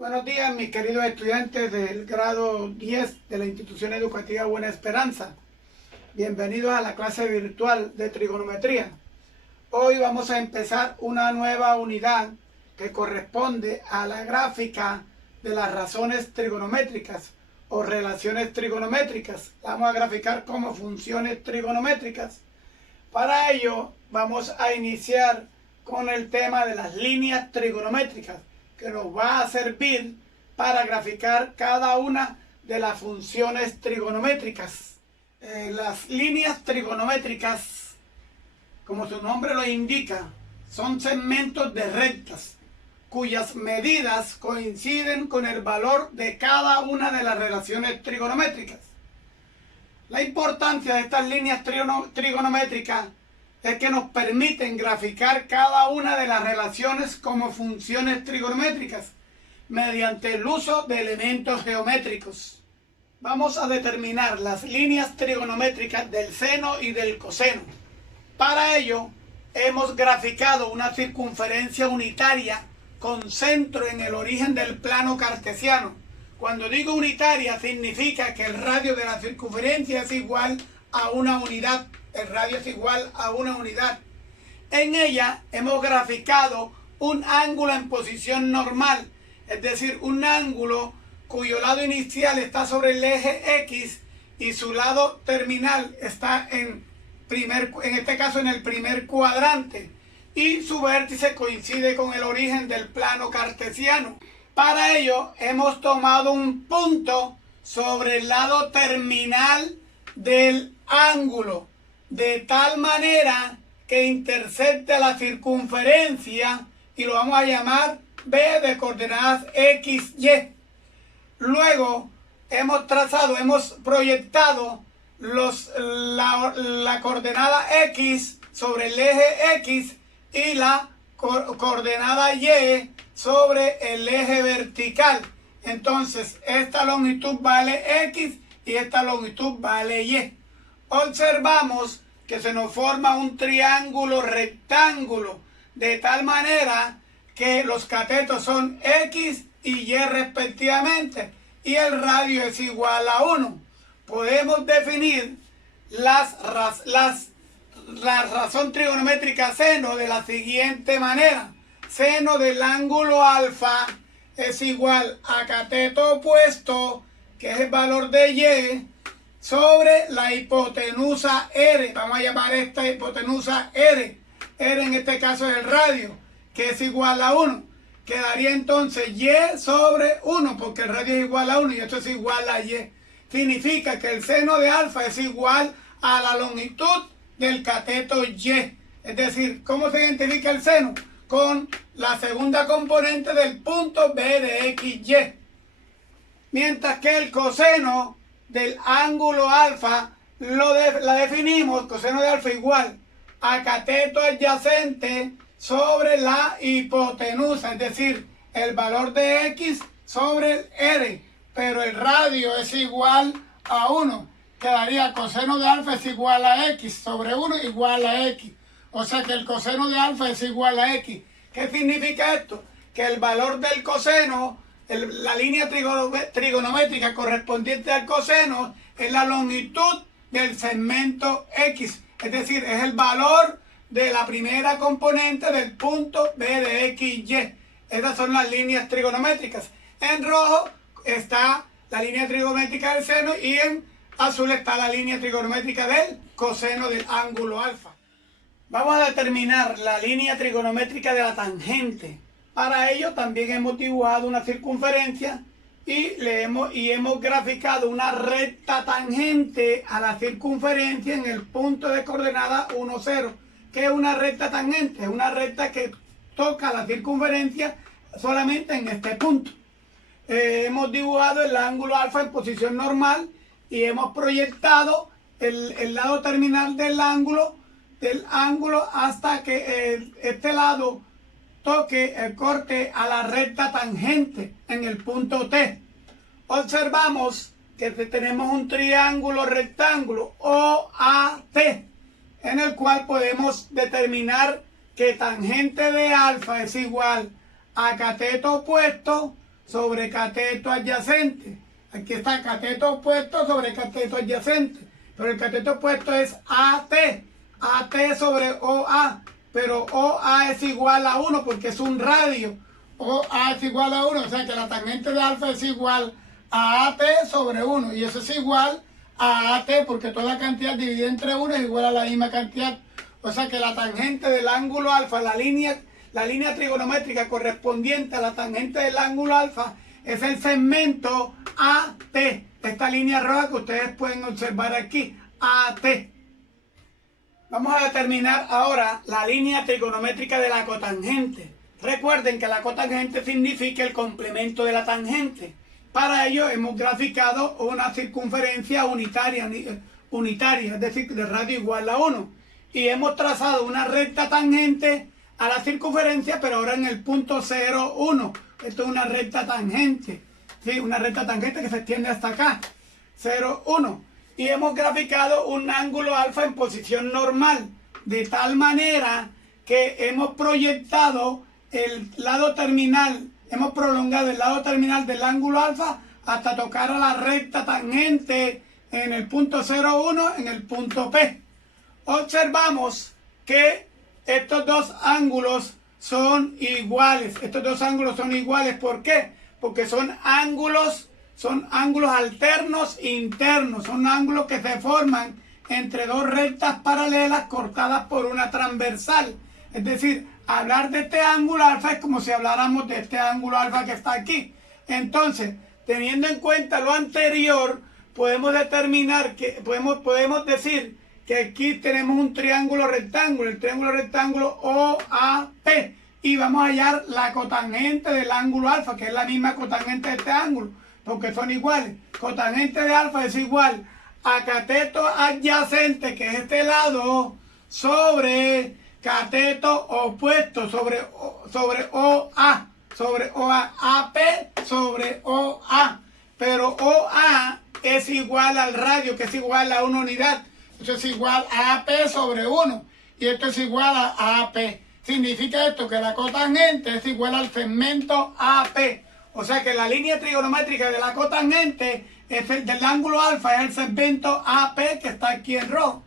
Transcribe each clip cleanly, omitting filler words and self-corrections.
Buenos días, mis queridos estudiantes del grado 10 de la institución educativa Buena Esperanza. Bienvenidos a la clase virtual de trigonometría. Hoy vamos a empezar una nueva unidad que corresponde a la gráfica de las razones trigonométricas o relaciones trigonométricas. Vamos a graficar como funciones trigonométricas. Para ello vamos a iniciar con el tema de las líneas trigonométricas, que nos va a servir para graficar cada una de las funciones trigonométricas. Las líneas trigonométricas, como su nombre lo indica, son segmentos de rectas cuyas medidas coinciden con el valor de cada una de las relaciones trigonométricas. La importancia de estas líneas trigonométricas es que nos permiten graficar cada una de las relaciones como funciones trigonométricas mediante el uso de elementos geométricos. Vamos a determinar las líneas trigonométricas del seno y del coseno. Para ello, hemos graficado una circunferencia unitaria con centro en el origen del plano cartesiano. Cuando digo unitaria, significa que el radio de la circunferencia es igual a una unidad. El radio es igual a una unidad. En ella hemos graficado un ángulo en posición normal, es decir, un ángulo cuyo lado inicial está sobre el eje X y su lado terminal está en este caso en el primer cuadrante, y su vértice coincide con el origen del plano cartesiano. Para ello hemos tomado un punto sobre el lado terminal del ángulo, de tal manera que intersecta la circunferencia, y lo vamos a llamar B de coordenadas X, Y. Luego hemos proyectado la coordenada X sobre el eje X y la coordenada Y sobre el eje vertical. Entonces esta longitud vale X y esta longitud vale Y. Observamos que se nos forma un triángulo rectángulo de tal manera que los catetos son X y Y respectivamente y el radio es igual a 1. Podemos definir la razón trigonométrica seno de la siguiente manera. Seno del ángulo alfa es igual a cateto opuesto, que es el valor de Y, sobre la hipotenusa R. Vamos a llamar esta hipotenusa R. R en este caso es el radio, que es igual a 1. Quedaría entonces Y sobre 1, porque el radio es igual a 1 y esto es igual a Y. Significa que el seno de alfa es igual a la longitud del cateto Y. Es decir, ¿cómo se identifica el seno? Con la segunda componente del punto B de XY. Mientras que el coseno del ángulo alfa la definimos, coseno de alfa igual a cateto adyacente sobre la hipotenusa, es decir, el valor de X sobre el R, pero el radio es igual a 1. Quedaría coseno de alfa es igual a X sobre 1 igual a X. O sea que el coseno de alfa es igual a X. ¿Qué significa esto? Que el valor del coseno, la línea trigonométrica correspondiente al coseno, es la longitud del segmento X. Es decir, es el valor de la primera componente del punto B de XY. Estas son las líneas trigonométricas. En rojo está la línea trigonométrica del seno y en azul está la línea trigonométrica del coseno del ángulo alfa. Vamos a determinar la línea trigonométrica de la tangente. Para ello también hemos dibujado una circunferencia y hemos graficado una recta tangente a la circunferencia en el punto de coordenada 1, 0. ¿Qué es una recta tangente? Es una recta que toca la circunferencia solamente en este punto. Hemos dibujado el ángulo alfa en posición normal y hemos proyectado el lado terminal del ángulo hasta que este lado toque el corte a la recta tangente en el punto T. Observamos que tenemos un triángulo rectángulo OAT, en el cual podemos determinar que tangente de alfa es igual a cateto opuesto sobre cateto adyacente. Aquí está cateto opuesto sobre cateto adyacente. Pero el cateto opuesto es AT. AT sobre OA. Pero OA es igual a 1 porque es un radio. OA es igual a 1. O sea que la tangente de alfa es igual a AT sobre 1. Y eso es igual a AT porque toda cantidad dividida entre 1 es igual a la misma cantidad. O sea que la tangente del ángulo alfa, la línea trigonométrica correspondiente a la tangente del ángulo alfa es el segmento AT. Esta línea roja que ustedes pueden observar aquí, AT. Vamos a determinar ahora la línea trigonométrica de la cotangente. Recuerden que la cotangente significa el complemento de la tangente. Para ello hemos graficado una circunferencia unitaria, es decir, de radio igual a 1. Y hemos trazado una recta tangente a la circunferencia, pero ahora en el punto 0, 1. Esto es una recta tangente, ¿sí? Una recta tangente que se extiende hasta acá, 0, 1. Y hemos graficado un ángulo alfa en posición normal, de tal manera que hemos proyectado el lado terminal, hemos prolongado el lado terminal del ángulo alfa hasta tocar a la recta tangente en el punto 0, 1, en el punto P. Observamos que estos dos ángulos son iguales. Estos dos ángulos son iguales. ¿Por qué? Porque son ángulos alternos internos. Son ángulos que se forman entre dos rectas paralelas cortadas por una transversal. Es decir, hablar de este ángulo alfa es como si habláramos de este ángulo alfa que está aquí. Entonces, teniendo en cuenta lo anterior, podemos determinar que podemos decir que aquí tenemos un triángulo rectángulo, el triángulo rectángulo OAP, y vamos a hallar la cotangente del ángulo alfa, que es la misma cotangente de este ángulo, porque son iguales. Cotangente de alfa es igual a cateto adyacente, que es este lado, sobre cateto opuesto, sobre OA, AP sobre OA, pero OA es igual al radio, que es igual a una unidad. Esto es igual a AP sobre 1 y esto es igual a AP. Significa esto que la cotangente es igual al segmento AP. O sea que la línea trigonométrica de la cotangente del ángulo alfa es el segmento AP que está aquí en rojo.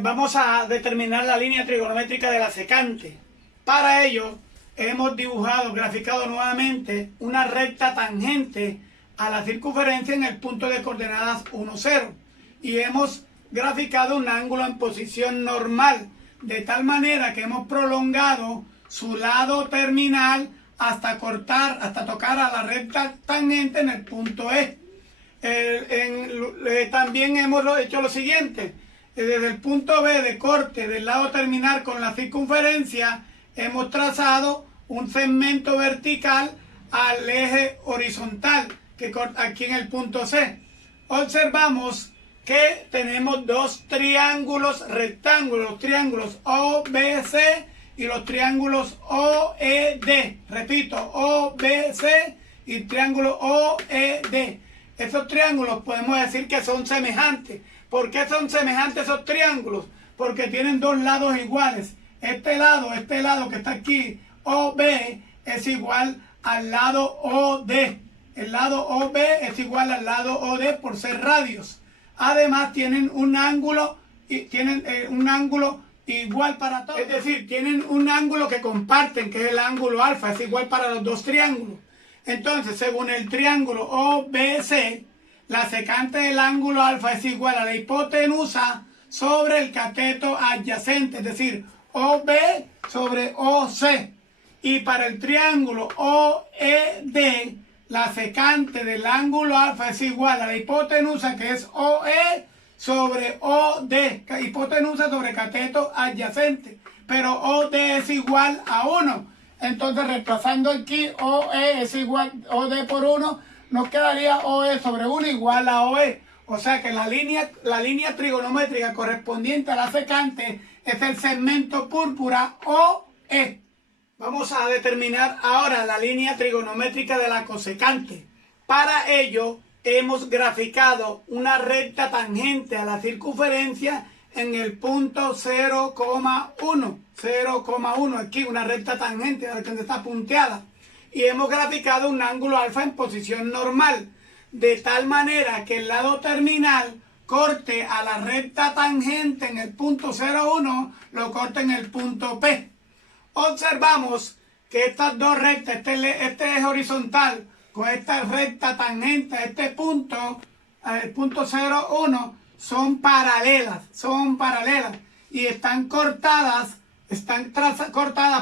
Vamos a determinar la línea trigonométrica de la secante. Para ello hemos graficado nuevamente una recta tangente a la circunferencia en el punto de coordenadas 1, 0. Y hemos graficado un ángulo en posición normal, de tal manera que hemos prolongado su lado terminal hasta tocar a la recta tangente en el punto E. También hemos hecho lo siguiente: desde el punto B de corte del lado terminal con la circunferencia, hemos trazado un segmento vertical al eje horizontal, que aquí en el punto C. Observamos que tenemos dos triángulos rectángulos, los triángulos OBC y los triángulos OED. Repito, OBC y triángulo OED. Esos triángulos podemos decir que son semejantes. ¿Por qué son semejantes esos triángulos? Porque tienen dos lados iguales. Este lado que está aquí, OB, es igual al lado OD. El lado OB es igual al lado OD por ser radios. Además tienen un ángulo igual para todos. Es decir, tienen un ángulo que comparten, que es el ángulo alfa, es igual para los dos triángulos. Entonces, según el triángulo OBC, la secante del ángulo alfa es igual a la hipotenusa sobre el cateto adyacente, es decir, OB sobre OC. Y para el triángulo OED, la secante del ángulo alfa es igual a la hipotenusa, que es OE sobre OD, hipotenusa sobre cateto adyacente, pero OD es igual a 1. Entonces, reemplazando aquí, OE es igual, OD por 1, nos quedaría OE sobre 1 igual a OE. O sea que la línea trigonométrica correspondiente a la secante es el segmento púrpura OE. Vamos a determinar ahora la línea trigonométrica de la cosecante. Para ello hemos graficado una recta tangente a la circunferencia en el punto 0,1. 0,1, aquí una recta tangente, donde está punteada. y hemos graficado un ángulo alfa en posición normal, de tal manera que el lado terminal corte a la recta tangente en el punto 0,1, lo corte en el punto P. Observamos que estas dos rectas, este es horizontal, con esta recta tangente a este punto, el punto 0,1, son paralelas y están cortadas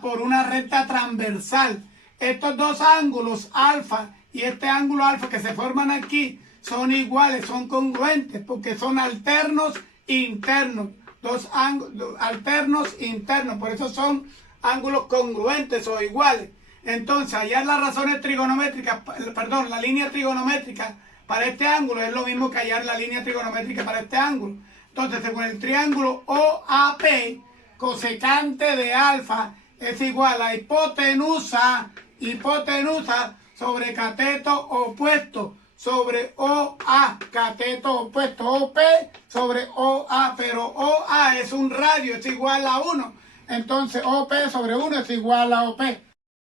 por una recta transversal. Estos dos ángulos alfa y este ángulo alfa que se forman aquí son iguales, son congruentes porque son alternos internos, dos ángulos alternos internos, por eso son ángulos congruentes o iguales. Entonces, hallar las razones trigonométricas, perdón, la línea trigonométrica para este ángulo es lo mismo que hallar la línea trigonométrica para este ángulo. Entonces, según el triángulo OAP, cosecante de alfa es igual a hipotenusa sobre cateto opuesto sobre OA, cateto opuesto, OP sobre OA, pero OA es un radio, es igual a 1. Entonces OP sobre 1 es igual a OP.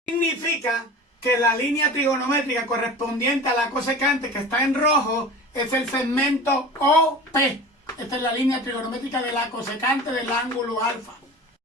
Significa que la línea trigonométrica correspondiente a la cosecante que está en rojo es el segmento OP. Esta es la línea trigonométrica de la cosecante del ángulo alfa.